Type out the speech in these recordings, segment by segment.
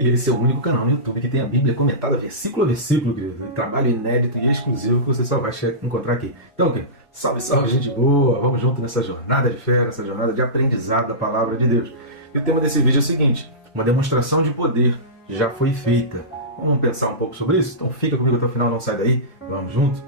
Esse é o único canal no YouTube que tem a Bíblia comentada versículo a versículo, querido. Um trabalho inédito e exclusivo que você só vai encontrar aqui. Então, querido, salve, salve, gente boa! Vamos junto nessa jornada de fé, nessa jornada de aprendizado da Palavra de Deus. E o tema desse vídeo é o seguinte: uma demonstração de poder já foi feita. Vamos pensar um pouco sobre isso? Então fica comigo até o final, não sai daí. Vamos junto?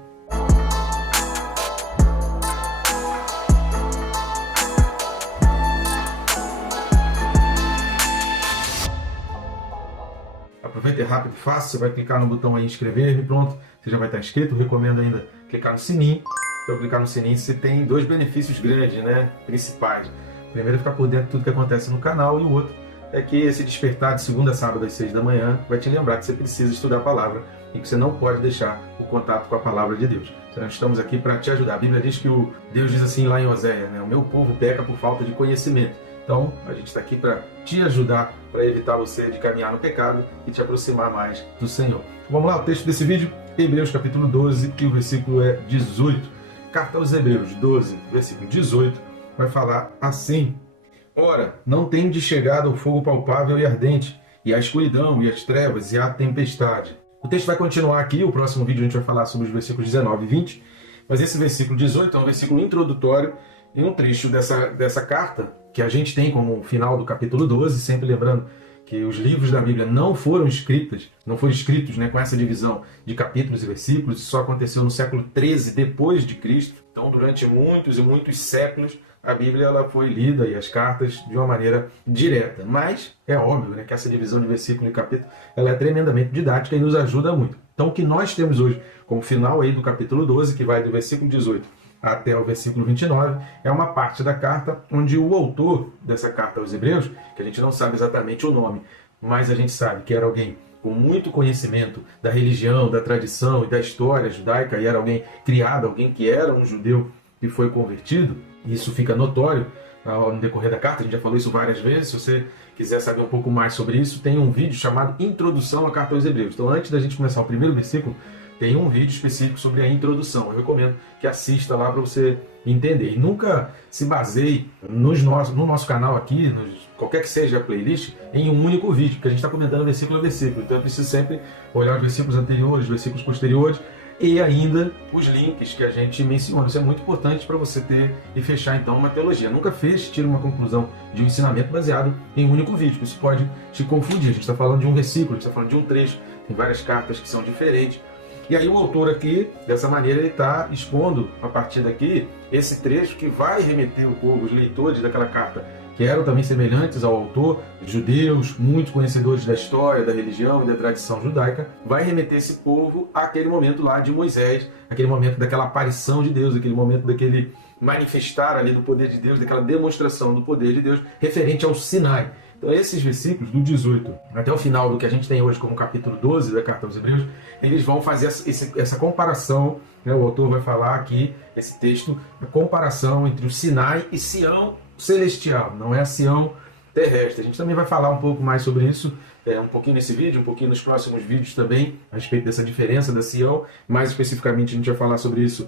Aproveita, é rápido e fácil, você vai clicar no botão aí inscrever-me, pronto, você já vai estar inscrito. Recomendo ainda clicar no sininho. Para clicar no sininho você tem dois benefícios grandes, principais. O primeiro é ficar por dentro de tudo que acontece no canal, e o outro é que esse despertar de segunda a sábado às 6 da manhã vai te lembrar que você precisa estudar a palavra e que você não pode deixar o contato com a palavra de Deus. Nós estamos aqui para te ajudar. A Bíblia diz que Deus diz assim lá em Oséias, o meu povo peca por falta de conhecimento. Então, a gente está aqui para te ajudar, para evitar você de caminhar no pecado e te aproximar mais do Senhor. Vamos lá, o texto desse vídeo, Hebreus capítulo 12, que o versículo é 18. Carta aos Hebreus 12, versículo 18, vai falar assim: ora, não tem chegado o fogo palpável e ardente, e a escuridão, e as trevas, e a tempestade. O texto vai continuar aqui, o próximo vídeo a gente vai falar sobre os versículos 19 e 20, mas esse versículo 18 é um versículo introdutório e um trecho dessa carta, que a gente tem como final do capítulo 12, sempre lembrando que os livros da Bíblia não foram escritos com essa divisão de capítulos e versículos. Isso só aconteceu no século 13 depois de Cristo. Então, durante muitos e muitos séculos, a Bíblia ela foi lida e as cartas de uma maneira direta. Mas é óbvio que essa divisão de versículo e capítulo ela é tremendamente didática e nos ajuda muito. Então, o que nós temos hoje como final aí do capítulo 12, que vai do versículo 18 até o versículo 29, é uma parte da carta onde o autor dessa carta aos Hebreus, que a gente não sabe exatamente o nome, mas a gente sabe que era alguém com muito conhecimento da religião, da tradição e da história judaica, e era alguém criado, alguém que era um judeu e foi convertido. Isso fica notório no decorrer da carta, a gente já falou isso várias vezes. Se você quiser saber um pouco mais sobre isso, tem um vídeo chamado Introdução à Carta aos Hebreus. Então, antes da gente começar o primeiro versículo, tem um vídeo específico sobre a introdução. Eu recomendo que assista lá para você entender. E nunca se baseie no nosso canal aqui, qualquer que seja a playlist, em um único vídeo, porque a gente está comentando versículo a versículo. Então eu preciso sempre olhar os versículos anteriores, os versículos posteriores e ainda os links que a gente menciona. Isso é muito importante para você ter e fechar então uma teologia. Nunca feche, tire uma conclusão de um ensinamento baseado em um único vídeo. Isso pode te confundir. A gente está falando de um versículo, a gente está falando de um trecho. Tem várias cartas que são diferentes. E aí o autor aqui, dessa maneira, ele está expondo, a partir daqui, esse trecho que vai remeter o povo, os leitores daquela carta, que eram também semelhantes ao autor, judeus, muitos conhecedores da história, da religião e da tradição judaica, vai remeter esse povo àquele momento lá de Moisés, aquele momento daquela aparição de Deus, aquele momento daquele manifestar ali do poder de Deus, daquela demonstração do poder de Deus, referente ao Sinai. Então esses versículos, do 18 até o final do que a gente tem hoje como capítulo 12 da Carta aos Hebreus, eles vão fazer essa comparação, o autor vai falar aqui, esse texto, a comparação entre o Sinai e Sião celestial, não é a Sião terrestre. A gente também vai falar um pouco mais sobre isso, um pouquinho nesse vídeo, um pouquinho nos próximos vídeos também, a respeito dessa diferença da Sião. Mais especificamente a gente vai falar sobre isso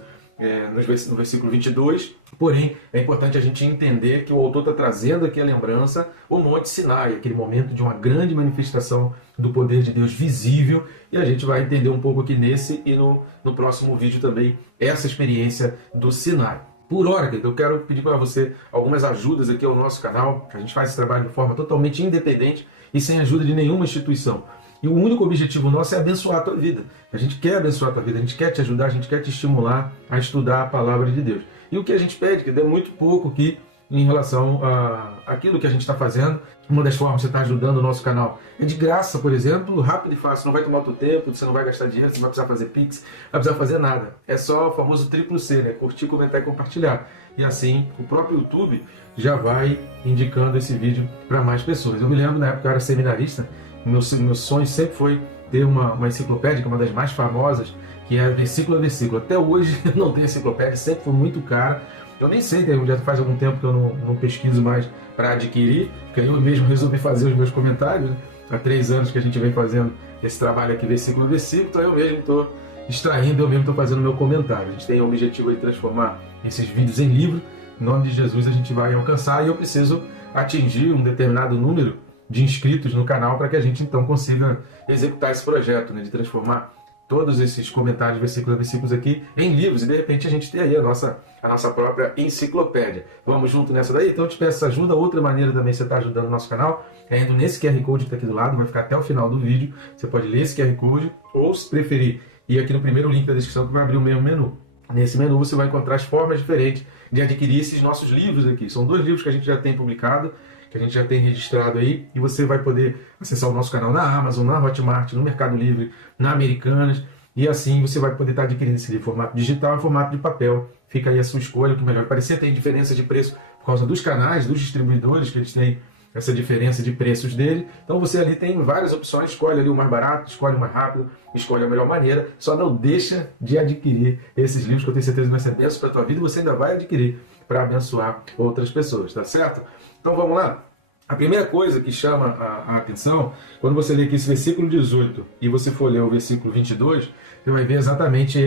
no versículo 22, porém é importante a gente entender que o autor está trazendo aqui a lembrança, o Monte Sinai, aquele momento de uma grande manifestação do poder de Deus visível, e a gente vai entender um pouco aqui nesse e no próximo vídeo também essa experiência do Sinai. Por hora, eu quero pedir para você algumas ajudas aqui ao nosso canal. A gente faz esse trabalho de forma totalmente independente e sem ajuda de nenhuma instituição. E o único objetivo nosso é abençoar a tua vida. A gente quer abençoar a tua vida, a gente quer te ajudar, a gente quer te estimular a estudar a palavra de Deus. E o que a gente pede, que dê muito pouco aqui em relação àquilo que a gente está fazendo. Uma das formas que você está ajudando o nosso canal é de graça, por exemplo, rápido e fácil. Não vai tomar o teu tempo, você não vai gastar dinheiro, você não vai precisar fazer Pix, não vai precisar fazer nada. É só o famoso triplo C, curtir, comentar e compartilhar. E assim, o próprio YouTube já vai indicando esse vídeo para mais pessoas. Eu me lembro, na época que eu era seminarista, meu sonho sempre foi ter uma enciclopédia, que é uma das mais famosas, que é versículo a versículo. Até hoje eu não tenho enciclopédia, sempre foi muito cara. Eu nem sei, já faz algum tempo que eu não pesquiso mais para adquirir, porque eu mesmo resolvi fazer os meus comentários. Há 3 anos que a gente vem fazendo esse trabalho aqui, versículo a versículo, então eu mesmo estou extraindo, eu mesmo estou fazendo o meu comentário. A gente tem o objetivo de transformar esses vídeos em livro. Em nome de Jesus a gente vai alcançar, e eu preciso atingir um determinado número de inscritos no canal para que a gente então consiga executar esse projeto, né, de transformar todos esses comentários, versículos a versículos aqui em livros e de repente a gente ter aí a nossa própria enciclopédia. Vamos junto nessa daí? Então eu te peço ajuda. Outra maneira também você está ajudando o nosso canal é indo nesse QR Code que está aqui do lado, vai ficar até o final do vídeo. Você pode ler esse QR Code ou, se preferir, ir aqui no primeiro link da descrição que vai abrir o mesmo menu. Nesse menu você vai encontrar as formas diferentes de adquirir esses nossos livros aqui. São 2 livros que a gente já tem publicado, que a gente já tem registrado aí, e você vai poder acessar o nosso canal na Amazon, na Hotmart, no Mercado Livre, na Americanas, e assim você vai poder estar adquirindo esse livro em formato digital e formato de papel. Fica aí a sua escolha, o que melhor parecer. Tem diferença de preço por causa dos canais, dos distribuidores, que eles têm essa diferença de preços dele. Então você ali tem várias opções, escolhe ali o mais barato, escolhe o mais rápido, escolhe a melhor maneira. Só não deixa de adquirir esses livros, que eu tenho certeza que vai ser bênção para a tua vida, e você ainda vai adquirir para abençoar outras pessoas, tá certo? Então vamos lá. A primeira coisa que chama a atenção, quando você lê aqui esse versículo 18 e você for ler o versículo 22, você vai ver exatamente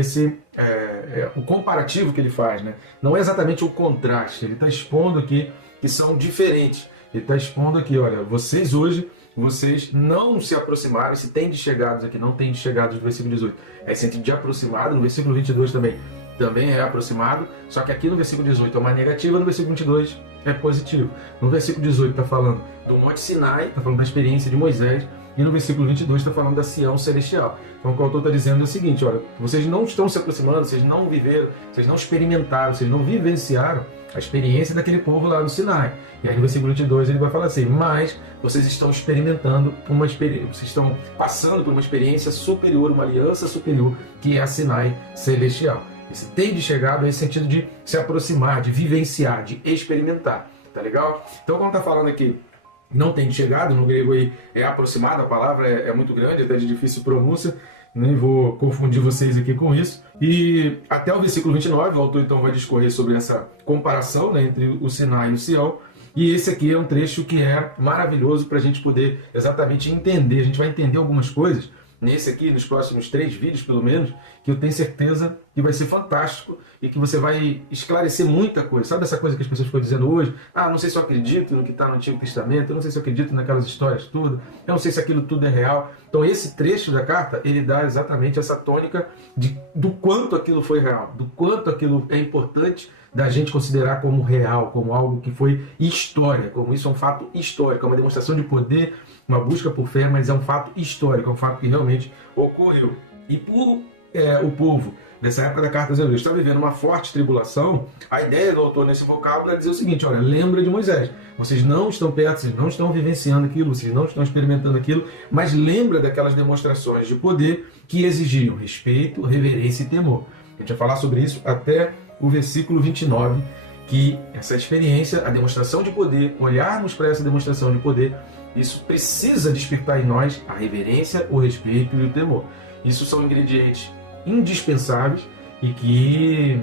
o comparativo que ele faz, né? Não é exatamente o contraste, ele está expondo aqui que são diferentes. Ele está expondo aqui, olha, vocês hoje, vocês não se aproximaram, se tem de chegados aqui, não tem de chegados no versículo 18. É sentido de aproximado, no versículo 22 também é aproximado, só que aqui no versículo 18 é uma negativa, no versículo 22 é positivo. No versículo 18 está falando do Monte Sinai, está falando da experiência de Moisés, e no versículo 22 está falando da Sião Celestial. Então o que o autor está dizendo é o seguinte, olha, vocês não estão se aproximando, vocês não viveram, vocês não experimentaram, vocês não vivenciaram a experiência daquele povo lá no Sinai. E aí no versículo 22 ele vai falar assim, mas vocês estão experimentando uma experiência, vocês estão passando por uma experiência superior, uma aliança superior, que é a Sinai Celestial. Esse tem de chegado é esse sentido de se aproximar, de vivenciar, de experimentar. Tá legal? Então, quando está falando aqui, não tem de chegado, no grego aí é aproximado, a palavra é muito grande, até de difícil pronúncia, nem vou confundir vocês aqui com isso. E até o versículo 29, o autor então vai discorrer sobre essa comparação, né, entre o Sinai e o Sião. E esse aqui é um trecho que é maravilhoso para a gente poder exatamente entender. A gente vai entender algumas coisas nesse aqui, nos próximos 3 vídeos pelo menos, que eu tenho certeza que vai ser fantástico e que você vai esclarecer muita coisa. Sabe essa coisa que as pessoas ficam dizendo hoje? Ah, não sei se eu acredito no que está no Antigo Testamento, eu não sei se eu acredito naquelas histórias tudo, eu não sei se aquilo tudo é real. Então esse trecho da carta, ele dá exatamente essa tônica do quanto aquilo foi real, do quanto aquilo é importante da gente considerar como real, como algo que foi história, como isso é um fato histórico, é uma demonstração de poder, uma busca por fé, mas é um fato histórico, é um fato que realmente ocorreu. E por o povo nessa época da carta aos Hebreus está vivendo uma forte tribulação, a ideia do autor nesse vocábulo é dizer o seguinte, olha, lembra de Moisés, vocês não estão perto, vocês não estão vivenciando aquilo, vocês não estão experimentando aquilo, mas lembra daquelas demonstrações de poder que exigiam respeito, reverência e temor. A gente vai falar sobre isso até o versículo 29, que essa experiência, a demonstração de poder, olharmos para essa demonstração de poder, isso precisa despertar em nós a reverência, o respeito e o temor. Isso são ingredientes indispensáveis e que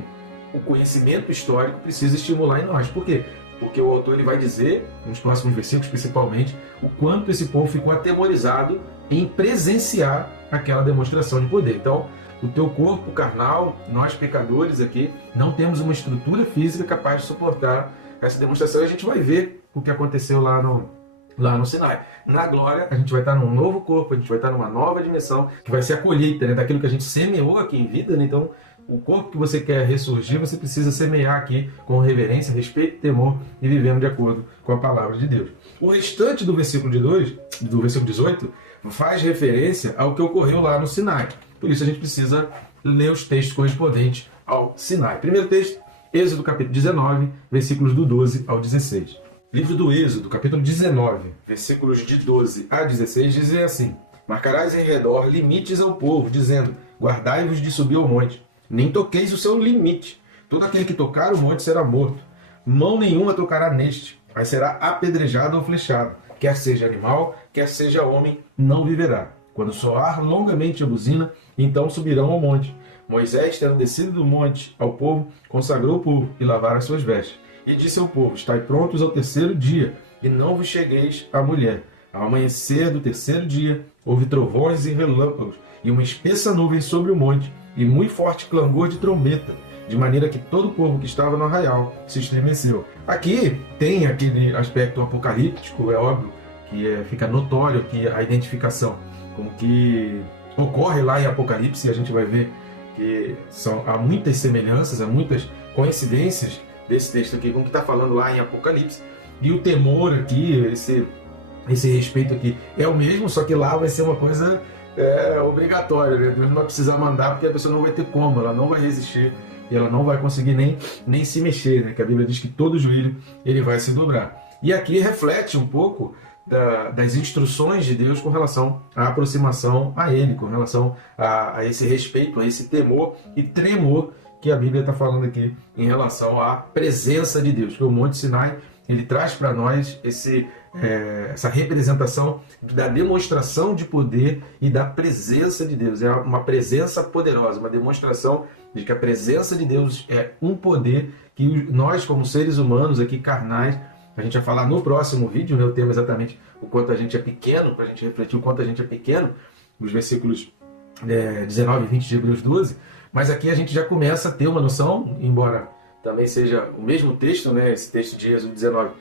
o conhecimento histórico precisa estimular em nós. Por quê? Porque o autor ele vai dizer, nos próximos versículos principalmente, o quanto esse povo ficou atemorizado em presenciar aquela demonstração de poder. Então, o teu corpo carnal, nós pecadores aqui, não temos uma estrutura física capaz de suportar essa demonstração. E a gente vai ver o que aconteceu lá no Sinai. Na glória, a gente vai estar num novo corpo, a gente vai estar numa nova dimensão, que vai ser a colheita, né, daquilo que a gente semeou aqui em vida, né? Então, o corpo que você quer ressurgir, você precisa semear aqui com reverência, respeito, temor e vivendo de acordo com a palavra de Deus. O restante do versículo 18, faz referência ao que ocorreu lá no Sinai. Por isso a gente precisa ler os textos correspondentes ao Sinai. Primeiro texto, Êxodo capítulo 19, versículos do 12 ao 16. Livro do Êxodo, capítulo 19, versículos de 12 a 16, dizem assim: Marcarás em redor limites ao povo, dizendo, guardai-vos de subir ao monte, nem toqueis o seu limite. Todo aquele que tocar o monte será morto. Mão nenhuma tocará neste, mas será apedrejado ou flechado. Quer seja animal, quer seja homem, não viverá. Quando soar longamente a buzina, então subirão ao monte. Moisés, tendo descido do monte ao povo, consagrou o povo e lavaram as suas vestes. E disse ao povo, estai prontos ao 3º dia, e não vos chegueis à mulher. Ao amanhecer do 3º dia, houve trovões e relâmpagos, e uma espessa nuvem sobre o monte, e muito forte clangor de trombeta, de maneira que todo o povo que estava no arraial se estremeceu. Aqui tem aquele aspecto apocalíptico, é óbvio, fica notório aqui a identificação com o que ocorre lá em Apocalipse. A gente vai ver que há muitas semelhanças, há muitas coincidências desse texto aqui com o que está falando lá em Apocalipse. E o temor aqui, esse respeito aqui é o mesmo, só que lá vai ser uma coisa obrigatória, né? Deus não vai precisar mandar, porque a pessoa não vai ter como, ela não vai resistir e ela não vai conseguir nem se mexer, né? Que a Bíblia diz que todo joelho ele vai se dobrar. E aqui reflete um pouco das instruções de Deus com relação à aproximação a Ele, com relação a esse respeito, a esse temor e tremor que a Bíblia está falando aqui em relação à presença de Deus. Que o Monte Sinai ele traz para nós essa representação da demonstração de poder e da presença de Deus. É uma presença poderosa, uma demonstração de que a presença de Deus é um poder que nós, como seres humanos aqui carnais, a gente vai falar no próximo vídeo, né, o tema exatamente o quanto a gente é pequeno, para a gente refletir o quanto a gente é pequeno, nos versículos 19 e 20 de Hebreus 12, mas aqui a gente já começa a ter uma noção, embora também seja o mesmo texto, né, esse texto de Êxodo 19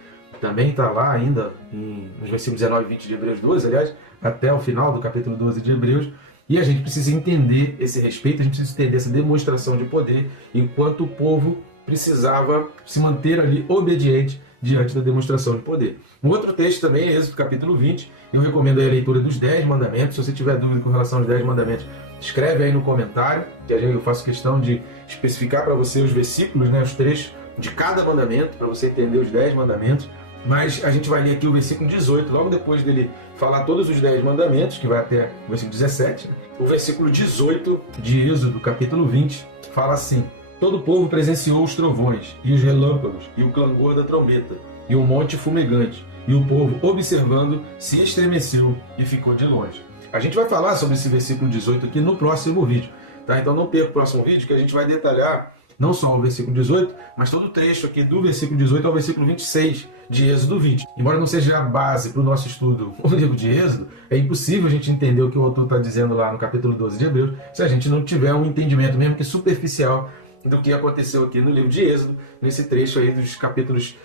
também está lá ainda nos versículos 19 e 20 de Hebreus 12, aliás, até o final do capítulo 12 de Hebreus, e a gente precisa entender esse respeito, a gente precisa entender essa demonstração de poder, enquanto o povo precisava se manter ali obediente diante da demonstração de poder. Um outro texto também é Êxodo capítulo 20, eu recomendo aí a leitura dos 10 mandamentos. Se você tiver dúvida com relação aos 10 mandamentos, escreve aí no comentário, que eu faço questão de especificar para você os versículos, né, os trechos de cada mandamento, para você entender os 10 mandamentos. Mas a gente vai ler aqui o versículo 18, logo depois dele falar todos os 10 mandamentos, que vai até o versículo 17. O versículo 18 de Êxodo, capítulo 20, fala assim: todo o povo presenciou os trovões, e os relâmpagos, e o clangor da trombeta, e o monte fumegante, e o povo, observando, se estremeceu e ficou de longe. A gente vai falar sobre esse versículo 18 aqui no próximo vídeo, tá? Então não perca o próximo vídeo, que a gente vai detalhar não só o versículo 18, mas todo o trecho aqui do versículo 18 ao versículo 26 de Êxodo 20. Embora não seja a base para o nosso estudo o livro de Êxodo, é impossível a gente entender o que o autor está dizendo lá no capítulo 12 de Hebreus se a gente não tiver um entendimento, mesmo que superficial, do que aconteceu aqui no livro de Êxodo, nesse trecho aí dos capítulos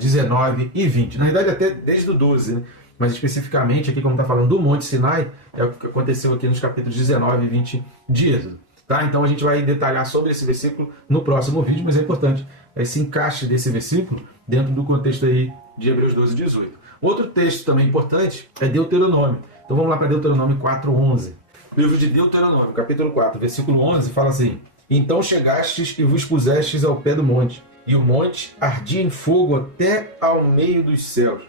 19 e 20. Na verdade, até desde o 12, né? Mas especificamente aqui, como está falando do Monte Sinai, é o que aconteceu aqui nos capítulos 19 e 20 de Êxodo. Tá? Então a gente vai detalhar sobre esse versículo no próximo vídeo, mas é importante esse encaixe desse versículo dentro do contexto aí de Hebreus 12 e 18. Outro texto também importante é Deuteronômio. Então vamos lá para Deuteronômio 4:11. O livro de Deuteronômio, capítulo 4, versículo 11, fala assim: então chegastes e vos pusestes ao pé do monte, e o monte ardia em fogo até ao meio dos céus,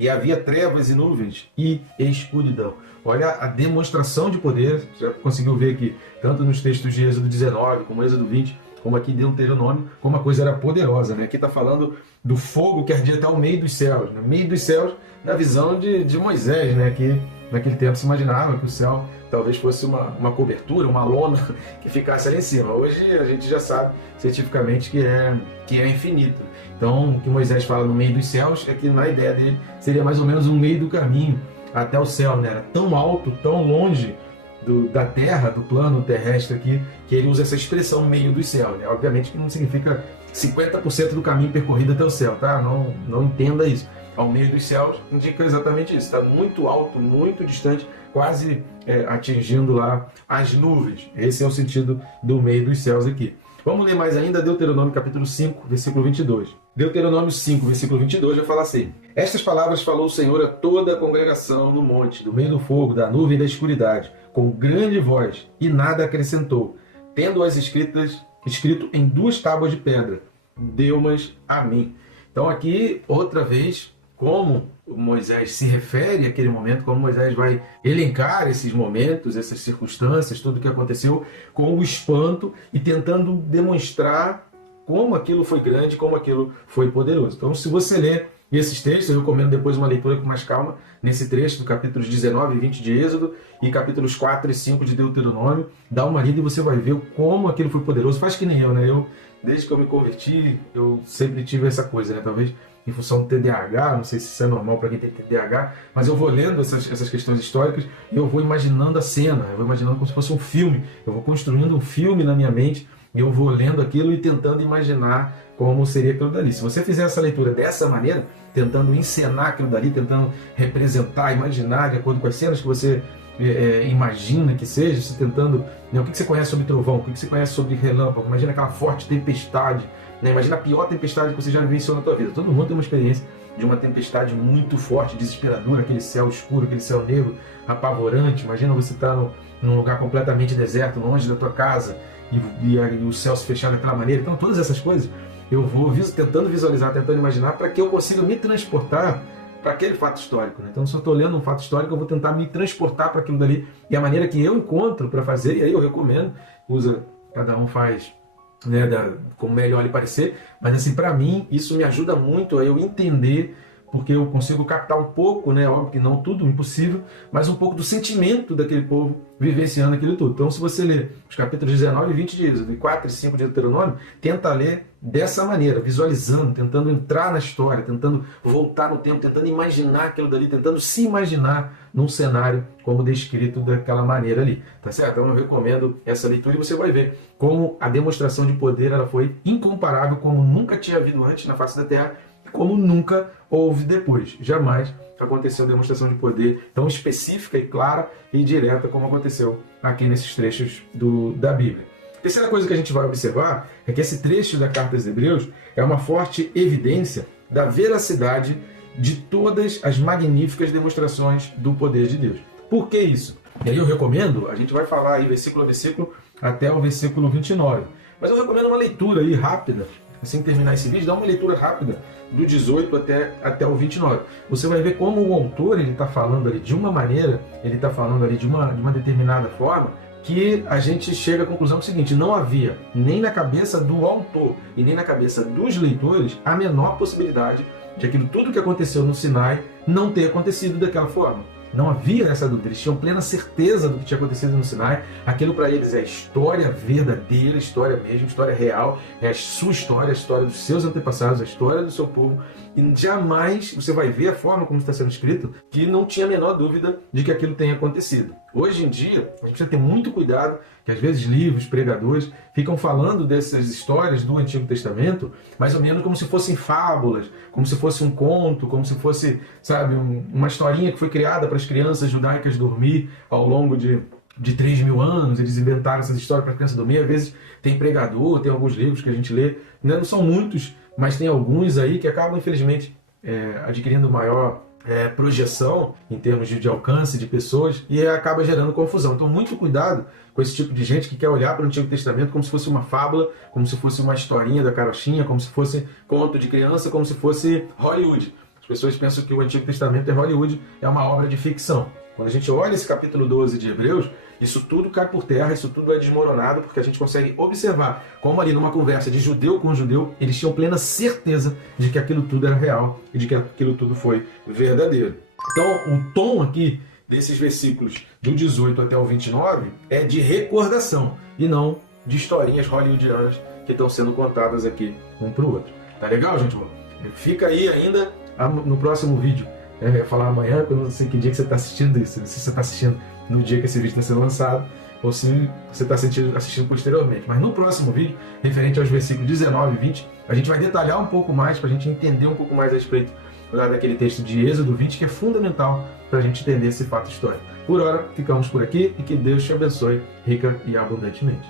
e havia trevas e nuvens e escuridão. Olha a demonstração de poder, você já conseguiu ver aqui, tanto nos textos de Êxodo 19, como Êxodo 20, como aqui em Deuteronômio, como a coisa era poderosa, né? Aqui está falando do fogo que ardia até o meio dos céus, né? Meio dos céus na visão de Moisés, né? Que naquele tempo se imaginava que o céu talvez fosse uma cobertura, uma lona que ficasse ali em cima. Hoje a gente já sabe cientificamente que é infinito. Então o que Moisés fala no meio dos céus é que na ideia dele seria mais ou menos um meio do caminho até o céu, né? Era tão alto, tão longe da terra, do plano terrestre aqui, que ele usa essa expressão meio dos céus, né? Obviamente que não significa 50% do caminho percorrido até o céu, tá? Não entenda isso. Ao meio dos céus indica exatamente isso. Está muito alto, muito distante, quase atingindo lá as nuvens. Esse é o sentido do meio dos céus aqui. Vamos ler mais ainda Deuteronômio capítulo 5, versículo 22. Deuteronômio 5, versículo 22 vai falar assim: estas palavras falou o Senhor a toda a congregação no monte, do meio do fogo, da nuvem e da escuridade, com grande voz, e nada acrescentou, tendo-as escrito em 2 tábuas de pedra, deu-mas a mim. Então aqui, outra vez, como Moisés se refere àquele momento, como Moisés vai elencar esses momentos, essas circunstâncias, tudo o que aconteceu, com o espanto e tentando demonstrar como aquilo foi grande, como aquilo foi poderoso. Então, se você ler esses textos, eu recomendo depois uma leitura com mais calma, nesse trecho do capítulos 19 e 20 de Êxodo e capítulos 4 e 5 de Deuteronômio, dá uma lida e você vai ver como aquilo foi poderoso. Faz que nem eu, né? Desde que eu me converti, eu sempre tive essa coisa, né? Talvez em função do TDAH, não sei se isso é normal para quem tem TDAH, mas eu vou lendo essas questões históricas e eu vou imaginando a cena, eu vou imaginando como se fosse um filme, eu vou construindo um filme na minha mente e eu vou lendo aquilo e tentando imaginar como seria aquilo dali. Se você fizer essa leitura dessa maneira, tentando encenar aquilo dali, tentando representar, imaginar de acordo com as cenas que você imagina que seja, você tentando, né, o que você conhece sobre trovão, o que você conhece sobre relâmpago, imagina aquela forte tempestade, né, imagina a pior tempestade que você já vivenciou na tua vida. Todo mundo tem uma experiência de uma tempestade muito forte, desesperadora, aquele céu escuro, aquele céu negro, apavorante. Imagina você estar num lugar completamente deserto, longe da tua casa, e o céu se fechar daquela maneira. Então todas essas coisas eu vou tentando visualizar, tentando imaginar, para que eu consiga me transportar para aquele fato histórico, né? Então, se eu estou lendo um fato histórico, eu vou tentar me transportar para aquilo dali, e a maneira que eu encontro para fazer, e aí eu recomendo, cada um faz, né, como melhor lhe parecer, mas assim, para mim, isso me ajuda muito a eu entender, porque eu consigo captar um pouco, né, óbvio que não tudo, impossível, mas um pouco do sentimento daquele povo vivenciando aquilo tudo. Então, se você ler os capítulos 19 e 20 de Êxodo, e 4 e 5 de Deuteronômio, tenta ler dessa maneira, visualizando, tentando entrar na história, tentando voltar no tempo, tentando imaginar aquilo dali, tentando se imaginar num cenário como descrito daquela maneira ali, tá certo? Então eu recomendo essa leitura e você vai ver como a demonstração de poder ela foi incomparável, como nunca tinha havido antes na face da Terra, como nunca houve depois. Jamais aconteceu demonstração de poder tão específica e clara e direta como aconteceu aqui nesses trechos da Bíblia. A terceira coisa que a gente vai observar é que esse trecho da Carta aos Hebreus é uma forte evidência da veracidade de todas as magníficas demonstrações do poder de Deus. Por que isso? E aí eu recomendo, a gente vai falar aí versículo a versículo até o versículo 29. Mas eu recomendo uma leitura aí rápida, assim que terminar esse vídeo, dá uma leitura rápida do 18 até o 29. Você vai ver como o autor está falando ali de uma maneira, ele está falando ali de uma determinada forma, que a gente chega à conclusão seguinte: não havia nem na cabeça do autor e nem na cabeça dos leitores a menor possibilidade de aquilo tudo que aconteceu no Sinai não ter acontecido daquela forma. Não havia essa dúvida, eles tinham plena certeza do que tinha acontecido no Sinai. Aquilo para eles é história verdadeira, história mesmo, história real, é a sua história, a história dos seus antepassados, a história do seu povo. E jamais você vai ver a forma como está sendo escrito que não tinha a menor dúvida de que aquilo tenha acontecido. Hoje em dia, a gente precisa ter muito cuidado, que às vezes livros, pregadores, ficam falando dessas histórias do Antigo Testamento, mais ou menos como se fossem fábulas, como se fosse um conto, como se fosse, sabe, uma historinha que foi criada para as crianças judaicas dormir ao longo de 3.000 anos. Eles inventaram essas histórias para as crianças dormir. Às vezes tem pregador, tem alguns livros que a gente lê, não são muitos, mas tem alguns aí que acabam, infelizmente, adquirindo maior projeção em termos de alcance de pessoas e acaba gerando confusão. Então, muito cuidado com esse tipo de gente que quer olhar para o Antigo Testamento como se fosse uma fábula, como se fosse uma historinha da carochinha, como se fosse conto de criança, como se fosse Hollywood. As pessoas pensam que o Antigo Testamento é Hollywood, é uma obra de ficção. Quando a gente olha esse capítulo 12 de Hebreus, isso tudo cai por terra, isso tudo é desmoronado, porque a gente consegue observar como ali numa conversa de judeu com judeu, eles tinham plena certeza de que aquilo tudo era real e de que aquilo tudo foi verdadeiro. Então, o tom aqui desses versículos do 18 até o 29 é de recordação e não de historinhas hollywoodianas que estão sendo contadas aqui um para o outro. Tá legal, gente? Fica aí ainda no próximo vídeo. Eu ia falar amanhã, eu não sei que dia que você está assistindo isso. Não sei se você está assistindo no dia que esse vídeo está sendo lançado ou se você está assistindo posteriormente. Mas no próximo vídeo, referente aos versículos 19 e 20, a gente vai detalhar um pouco mais, para a gente entender um pouco mais a respeito daquele texto de Êxodo 20, que é fundamental para a gente entender esse fato histórico. Por hora, ficamos por aqui e que Deus te abençoe rica e abundantemente.